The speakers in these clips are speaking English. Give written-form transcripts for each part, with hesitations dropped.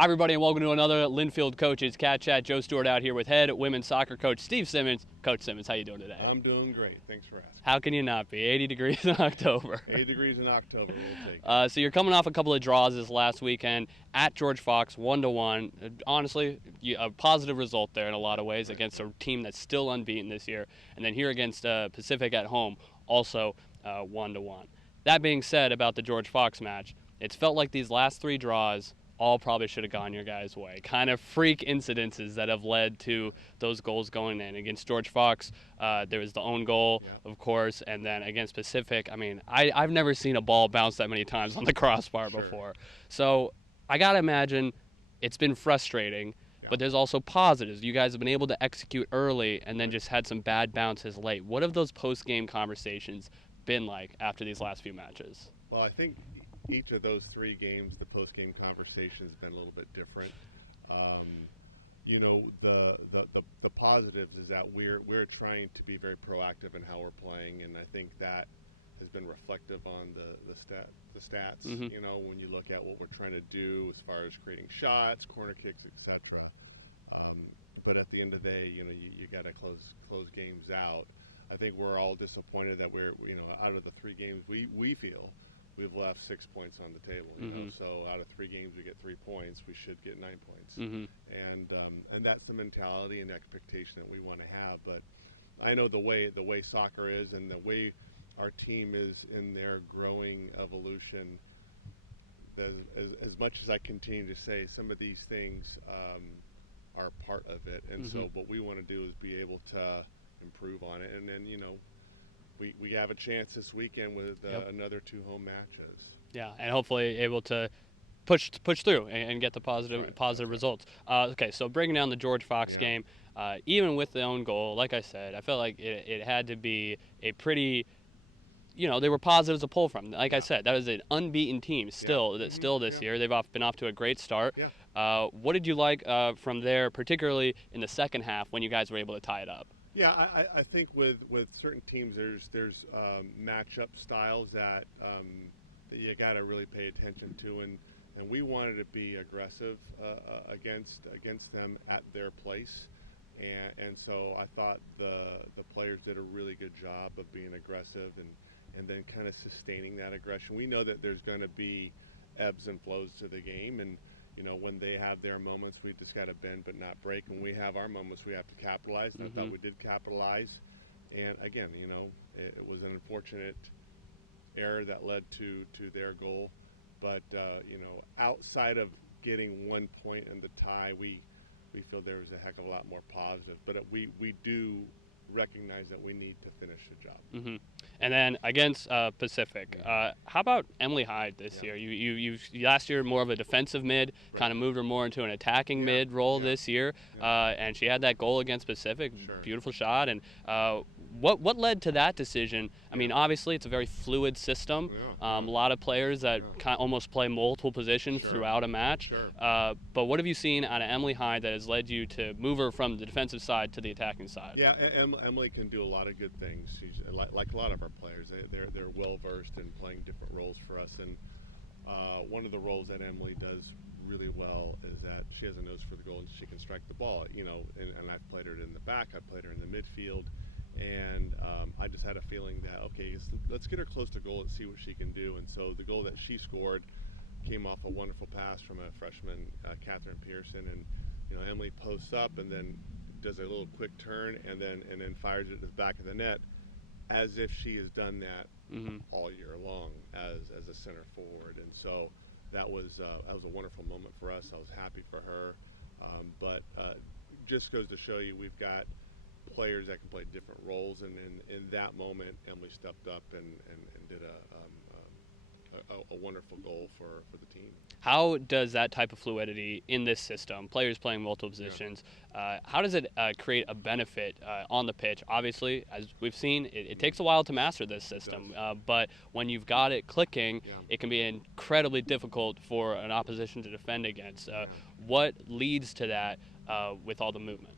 Hi, everybody, and welcome to another Linfield Coaches CatChat. Joe Stewart out here with head women's soccer coach Steve Simmons. Coach Simmons, how you doing today? I'm doing great. Thanks for asking. How can you not be? 80 degrees in October. 80 degrees in October, we'll take it. So you're coming off a couple of draws this last weekend at George Fox, 1-1. Honestly, a positive result there in a lot of ways against a team that's still unbeaten this year. And then here against Pacific at home, also 1-1. That being said about the George Fox match, it's felt like these last three draws all probably should have gone your guys' way. Kind of freak incidences that have led to those goals going in. Against George Fox, there was the own goal, of course, and then against Pacific, I mean, I've never seen a ball bounce that many times on the crossbar before. So I got to imagine it's been frustrating, but there's also positives. You guys have been able to execute early and then just had some bad bounces late. What have those post-game conversations been like after these last few matches? Well, I think each of those three games, the post-game conversation has been a little bit different. You know, the positives is that we're trying to be very proactive in how we're playing, and I think that has been reflective on the stats. Mm-hmm. You know, when you look at what we're trying to do as far as creating shots, corner kicks, etc. But at the end of the day, you know, you got to close games out. I think we're all disappointed that we're, you know, out of the three games we feel we've left 6 points on the table. You know, so out of 3 games we get 3 points. We should get 9 points, and that's the mentality and expectation that we want to have. But I know the way soccer is and the way our team is in their growing evolution. As much as I continue to say, some of these things are part of it, and so what we want to do is be able to improve on it, and then, you know, we have a chance this weekend with another 2 home matches. Yeah, and hopefully able to push through and get the positive results. Okay, so breaking down the George Fox game, even with the own goal, like I said, I felt like it had to be a pretty, you know, there were positives to pull from. Like I said, that was an unbeaten team still this year. They've been off to a great start. What did you like from there, particularly in the second half when you guys were able to tie it up? Yeah, I think with certain teams, there's matchup styles that you got to really pay attention to, and we wanted to be aggressive against them at their place, and so I thought the players did a really good job of being aggressive and then kind of sustaining that aggression. We know that there's going to be ebbs and flows to the game, and you know, when they have their moments, we just got to bend but not break. When we have our moments, we have to capitalize, and I thought we did capitalize. And again, you know, it was an unfortunate error that led to their goal. But, you know, outside of getting 1 point in the tie, we feel there was a heck of a lot more positive. But we do recognize that we need to finish the job. And then against Pacific, how about Emily Hyde this year? You last year more of a defensive mid, kind of moved her more into an attacking mid role this year, and she had that goal against Pacific, beautiful shot. And what led to that decision? I mean, obviously it's a very fluid system. A lot of players that kind of almost play multiple positions throughout a match. But what have you seen out of Emily Hyde that has led you to move her from the defensive side to the attacking side? Yeah, Emily can do a lot of good things. She's like a lot of our players. They're well versed in playing different roles for us, and one of the roles that Emily does really well is that she has a nose for the goal and she can strike the ball. You know, and I've played her in the back, I've played her in the midfield, and I just had a feeling that okay, let's get her close to goal and see what she can do. And so the goal that she scored came off a wonderful pass from a freshman, Catherine Pearson, and you know, Emily posts up and then does a little quick turn and then fires it to the back of the net, as if she has done that all year long as a center forward. And so that was a wonderful moment for us. I was happy for her, but just goes to show you we've got players that can play different roles, and in that moment Emily stepped up and did a wonderful goal for the team. How does that type of fluidity in this system, players playing multiple positions, how does it create a benefit on the pitch? Obviously, as we've seen, it takes a while to master this system, but when you've got it clicking, it can be incredibly difficult for an opposition to defend against. What leads to that with all the movement?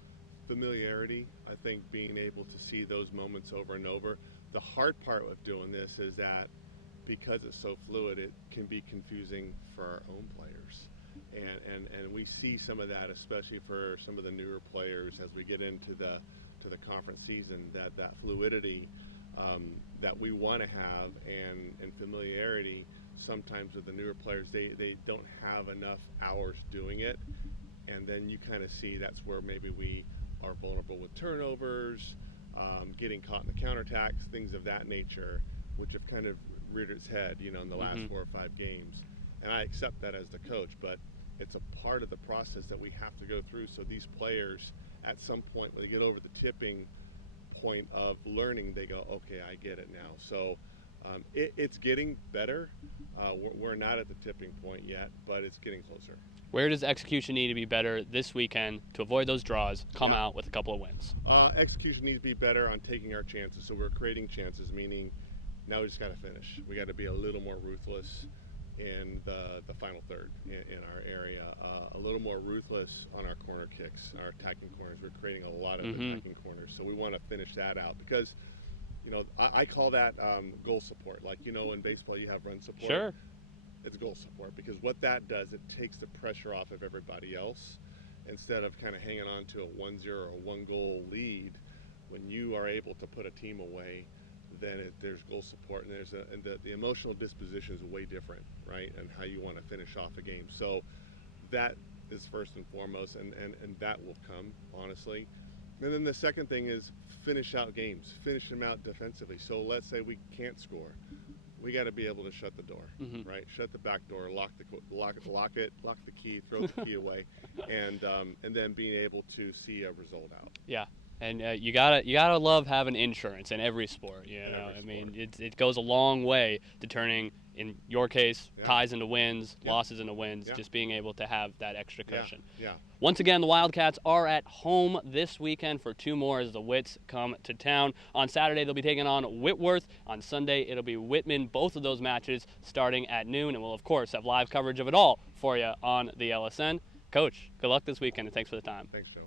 Familiarity, I think, being able to see those moments over and over. The hard part of doing this is that because it's so fluid, it can be confusing for our own players. And we see some of that, especially for some of the newer players as we get into the conference season, that fluidity that we want to have and familiarity. Sometimes with the newer players, they don't have enough hours doing it, and then you kind of see that's where maybe we are vulnerable with turnovers, getting caught in the counterattacks, things of that nature, which have kind of reared its head, in the last 4 or 5 games. And I accept that as the coach, but it's a part of the process that we have to go through. So these players, at some point, when they get over the tipping point of learning, they go, okay, I get it now. So it's getting better. We're not at the tipping point yet, but it's getting closer. Where does execution need to be better this weekend to avoid those draws, come out with a couple of wins? Execution needs to be better on taking our chances. So we're creating chances, meaning now we just got to finish. We got to be a little more ruthless in the final third in our area, a little more ruthless on our corner kicks, our attacking corners. We're creating a lot of attacking corners, so we want to finish that out because, I call that goal support. Like, in baseball you have run support. Sure. It's goal support because what that does, it takes the pressure off of everybody else. Instead of kind of hanging on to a 1-0 or 1-goal lead, when you are able to put a team away, then there's goal support, and the emotional disposition is way different, right? And how you want to finish off a game. So that is first and foremost, and that will come, honestly. And then the second thing is finish out games, finish them out defensively. So let's say we can't score. We got to be able to shut the door, right? Shut the back door, lock the key, throw the key away, and then being able to see a result out. Yeah. And you gotta love having insurance in every sport. I mean, it goes a long way to turning, in your case, ties into wins, losses into wins. Just being able to have that extra cushion. Once again, the Wildcats are at home this weekend for 2 more as the Wits come to town. On Saturday, they'll be taking on Whitworth. On Sunday, it'll be Whitman. Both of those matches starting at noon, and we'll of course have live coverage of it all for you on the LSN. Coach, good luck this weekend, and thanks for the time. Thanks, Joe.